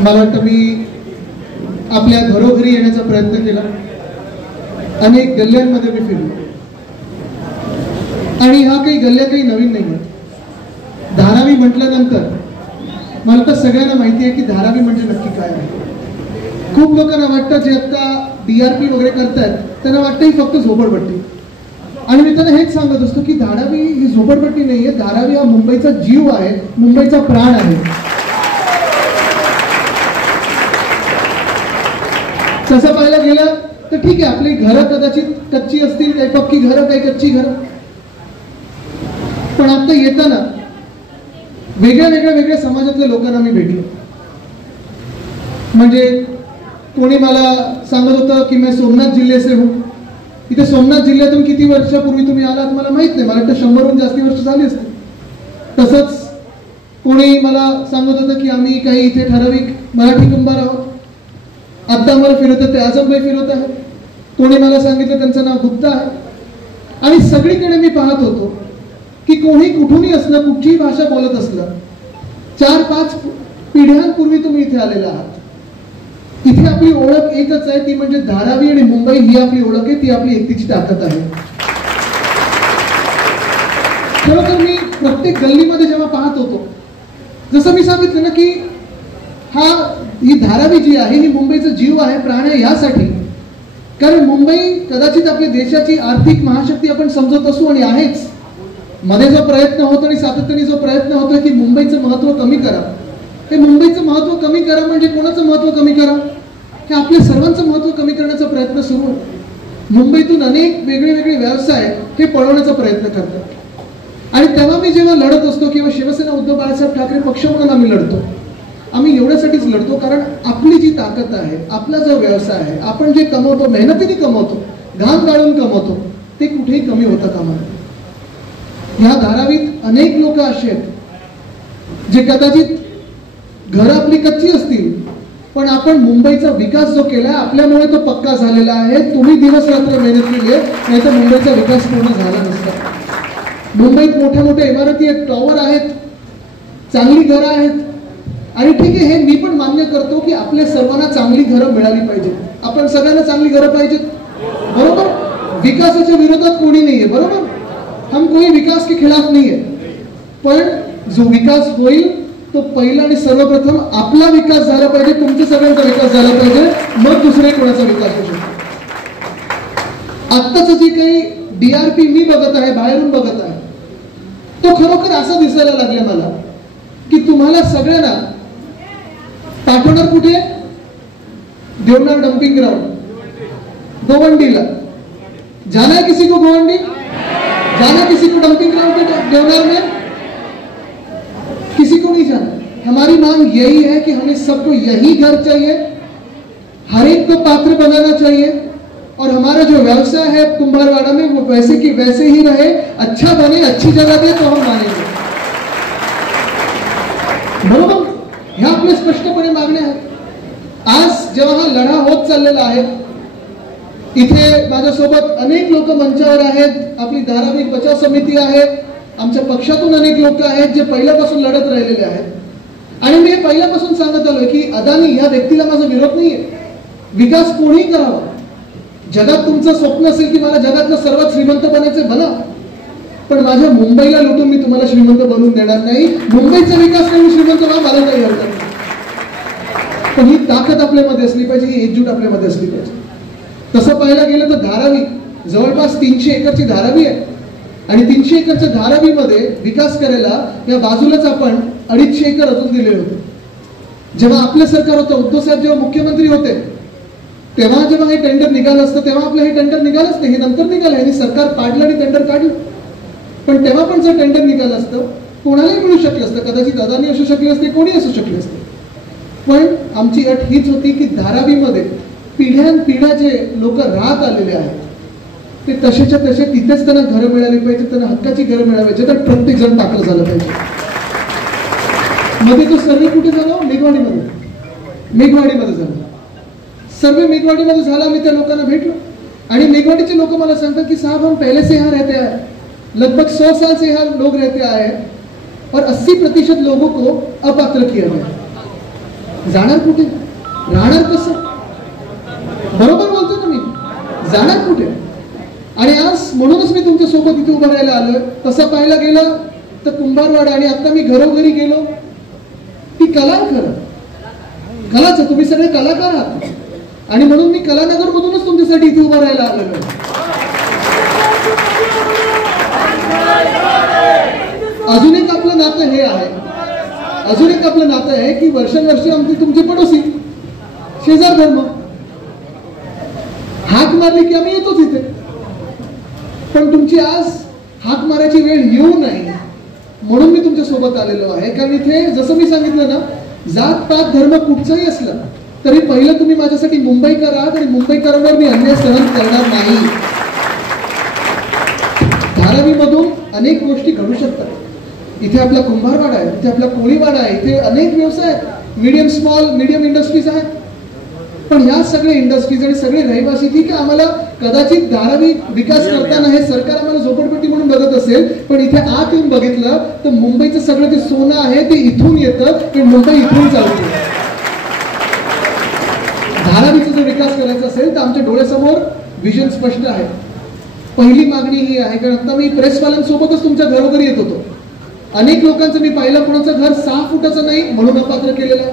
मला वाटतं मी आपल्या घरोघरी येण्याचा प्रयत्न केला, अनेक गल्ल्यांमध्ये मी फिरलो आणि ह्या काही गल्ल्या काही नवीन नाही आहेत. धारावी म्हटल्यानंतर मला तर सगळ्यांना माहिती आहे की धारावी म्हणजे नक्की काय आहे. खूप लोकांना वाटतं जे आता DRP वगैरे करतायत त्यांना वाटतं ही फक्त झोपडपट्टी, आणि मी त्यांना हेच सांगत असतो की धारावी ही झोपडपट्टी नाहीये. धारावी हा मुंबईचा जीव आहे, मुंबईचा प्राण आहे. तसं पाहायला गेलं तर ठीक आहे, आपली घरं कदाचित कच्ची असतील, काही पक्की घरं काही कच्ची घरं, पण आता येताना वेगळ्या समाजातल्या लोकांना मी भेटलो. म्हणजे कोणी मला सांगत होतं की मैं सोमनाथ जिल्हे से हूं. इथे सोमनाथ जिल्ह्यातून किती वर्षापूर्वी तुम्ही आलात मला माहित नाही, मला वाटतं 100हून जास्ती वर्ष झाली असते. तसंच कोणी मला सांगत होतं की आम्ही काही इथे ठराविक मराठी कुंभार आहोत. आता मला फिरवतात ते आजमबाई फिरवत आहे. कोणी मला सांगितलं त्यांचं नाव गुप्ता आहे. आणि सगळीकडे मी पाहत होतो की कोणी कुठूनही असलं, कुठलीही भाषा बोलत असलं, 4-5 पिढ्यांपूर्वी तुम्ही इथे आलेला आहात. इथे आपली ओळख एकच आहे, ती म्हणजे धारावी आणि मुंबई ही आपली ओळख आहे, ती आपली एकटीची ताकद आहे. खरोखर मी प्रत्येक गल्लीमध्ये जेव्हा पाहत होतो, जसं मी सांगितलं ना की ही धारावी जी आहे ही मुंबईचा जीव आहे, प्राण आहे. यासाठी कारण मुंबई कदाचित आपल्या देशाची आर्थिक महाशक्ती आपण समजत असू आणि आहेच. मध्ये जो प्रयत्न होतो आणि सातत्याने जो प्रयत्न होतोय की मुंबईचं महत्व कमी करा, हे मुंबईचं महत्व कमी करा म्हणजे कोणाचं महत्व कमी करा, हे आपल्या सर्वांचं महत्व कमी करण्याचा प्रयत्न सुरू आहे. मुंबईतून अनेक वेगळे व्यवसाय हे पळवण्याचा प्रयत्न करतात. आणि तेव्हा मी जेव्हा लढत असतो किंवा शिवसेना उद्धव बाळासाहेब ठाकरे पक्ष म्हणून आम्ही लढतो, आम्ही एवढ्यासाठीच लढतो कारण आपली जी ताकद आहे, आपला जो व्यवसाय आहे, आपण जे कमवतो, मेहनतीने कमवतो, घाम गाळून कमवतो, ते कुठेही कमी होता कामा नये. ह्या धारावीत अनेक लोक असे आहेत जे कदाचित घरं आपली कच्ची असतील, पण आपण मुंबईचा विकास जो केलाय आपल्यामुळे तो पक्का झालेला आहे. तुम्ही दिवस रात्र मेहनत केली आहे, नाही तर मुंबईचा विकास पूर्ण झाला नसता. मुंबईत मोठ्या इमारती आहेत, टॉवर आहेत, चांगली घरं आहेत. आणि ठीक आहे, हे मी पण मान्य करतो की आपल्या सर्वांना चांगली घरं मिळाली पाहिजेत. आपण सगळ्यांना चांगली घरं पाहिजेत, बरोबर. विकासाच्या विरोधात कोणी नाहीये, बरोबर. हम कोई विकास के खिलाफ नहीं है, पण जो विकास होईल तो पहिला आणि सर्वप्रथम आपला विकास झाला पाहिजे, तुमच्या सगळ्यांचा विकास झाला पाहिजे, मग दुसरे कोणाचा विकास होऊ शकतो. आत्ताच जे काही DRP मी बघत आहे, बाहेरून बघत आहे, तो खरोखर असा दिसायला लागला मला की तुम्हाला सगळ्यांना पाठवणार कुठे? देवनार डंपिंग ग्राउंड, गोवंडीला. जाना है किसी को गोवंडी? जाना किसी को डंपिंग ग्राउंड पे देवनार में? किसी को नहीं जाना. हमारी मांग यही है कि हमें सबको यही घर चाहिए, हर एक को पात्र बनाना चाहिए, और हमारा जो व्यवसाय है कुंभारवाड़ा में वो वैसे की वैसे ही रहे, अच्छा बने, अच्छी जगह दे तो हम मानेंगे, बरोबर. ह्या आपल्या स्पष्टपणे मागण्या आहेत. आज जेव्हा हा लढा होत चाललेला आहे, इथे माझ्यासोबत अनेक लोक मंचावर आहेत. आपली धारावी बचाव समिती आहे, आमच्या पक्षातून अनेक लोक आहेत जे पहिल्यापासून लढत राहिलेले आहेत. आणि मी पहिल्यापासून सांगत आलोय की अदानी या व्यक्तीला माझा विरोध नाहीये. विकास कोणी करावा. जगात तुमचं स्वप्न असेल की मला जगातलं सर्वात श्रीमंत बनायचे, बना, पण माझ्या मुंबईला लुटून मी तुम्हाला श्रीमंत बनवून देणार नाही. मुंबईचा विकास नाही, श्रीमंत व्हा, मला काही हरकत नाही. पण ही ताकद आपल्यामध्ये असली पाहिजे, ही एकजूट आपल्यामध्ये असली पाहिजे. तसं पाहायला गेलं तर धारावी जवळपास 300 एकरची धारावी आहे, आणि 300 एकरच्या धारावीमध्ये विकास करायला या बाजूलाच आपण 250 एकर अजून दिले होते. जेव्हा आपलं सरकार होतं, उद्धव साहेब जेव्हा मुख्यमंत्री होते, तेव्हा जेव्हा हे टेंडर निघालं असतं, तेव्हा आपलं हे टेंडर निघालंच नाही, हे नंतर निघालं. आणि सरकार पाडलं आणि टेंडर काढलं. पण तेव्हा पण जर टेंडर निघालं असतं, कोणालाही मिळू शकलं असतं. कदाचित अदानी असू शकले असते, कोणी असू शकले असते. पण आमची अट हीच होती की धारावीमध्ये पिढ्यानपिढ्या जे लोक राहत आलेले आहेत ते तसेच्या तसे तिथेच त्यांना घरं मिळाली पाहिजे, त्यांना हक्काची घरं मिळाली पाहिजे, तर प्रत्येक जण पात्र झालं पाहिजे. मध्ये तो सर्वे कुठे झाला? मेघवाडीमध्ये झाला. सर्वे मेघवाडीमध्ये झाला. मी त्या लोकांना भेटलो आणि मेघवाडीचे लोक मला सांगतात की साहब हम पहले से यहाँ रहते हैं, लगभग 100 साल से यहाँ लोग रहते आए हैं और 80% लोगों को अपात्र किया गया. जाणार कुठे, राहणार कसं? बरोबर बोलतो ना मी, जाणार कुठे? आणि आज म्हणूनच मी तुमच्या सोबत इथे उभं राहायला आलोय. तसं पाहायला गेलं तर कुंभारवाडा आणि आता मी घरोघरी गेलो, ती कला आहे. खरं कलाच, तुम्ही सगळे कलाकार आहात आणि म्हणून मी कलानगर मधूनच तुमच्यासाठी इथे उभं राहायला आलेलो. अजून एक आपलं नातं हे आहे, अजून एक आपलं नातं आहे की वर्षानुवर्षे आमची तुमची पडोसी, शेजार धर्म, हाक मारली की आम्ही येतोच इथे. पण तुमची आज हाक मारायची वेळ येऊ नये म्हणून मी तुमच्या सोबत आलेलो आहे. कारण इथे जसं मी सांगितलं ना, जात पात धर्म कुठचाही असला तरी पहिलं तुम्ही माझ्यासाठी मुंबईकर आहात आणि मुंबईकरांवर मी अन्याय सहन करणार नाही. धारावीमधून अनेक गोष्टी घडू शकतात. इथे आपला कुंभारवाडा आहे, इथे आपला कोळीवाडा आहे, इथे अनेक व्यवसाय आहेत, मीडियम स्मॉल मीडियम इंडस्ट्रीज आहेत. पण ह्या सगळ्या इंडस्ट्रीज आणि सगळे रहिवासी, ठीक आहे, आम्हाला कदाचित धारावी विकास करताना हे सरकार आम्हाला झोपडपट्टी म्हणून बघत असेल, पण इथे आत येऊन बघितलं तर मुंबईचं सगळं ते सोनं आहे ते इथून येतं, पण मुंबई इथून चालते. धारावीचा जर विकास करायचा असेल तर आमच्या डोळ्यासमोर विजन स्पष्ट आहे. पहिली मागणी ही आहे, कारण आता मी प्रेसवाल्यांसोबतच तुमच्या घरोघरी येत होतो. अनेक लोकांचं मी पाहिलं, कोणाचं घर 6 फुटाचं नाही म्हणून अपात्र केलेलं आहे.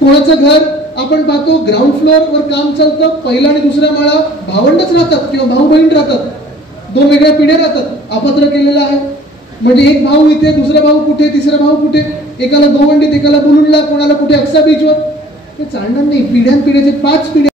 कोणाचं घर आपण पाहतो ग्राउंड फ्लोअर वर काम चालतं, पहिला आणि दुसऱ्या माळा भावंडच राहतात किंवा भाऊ बहीण राहतात, 2 वेगळ्या पिढ्या राहतात, अपात्र केलेलं आहे. म्हणजे एक भाऊ इथे, दुसरा भाऊ कुठे, तिसरा भाऊ कुठे, एकाला गोवंडीत, एकाला बुलुंडला, कोणाला कुठे अक्सा बीचवर. हे चालणार नाही. पिढ्यानपिढ्याचे 5 पिढ्या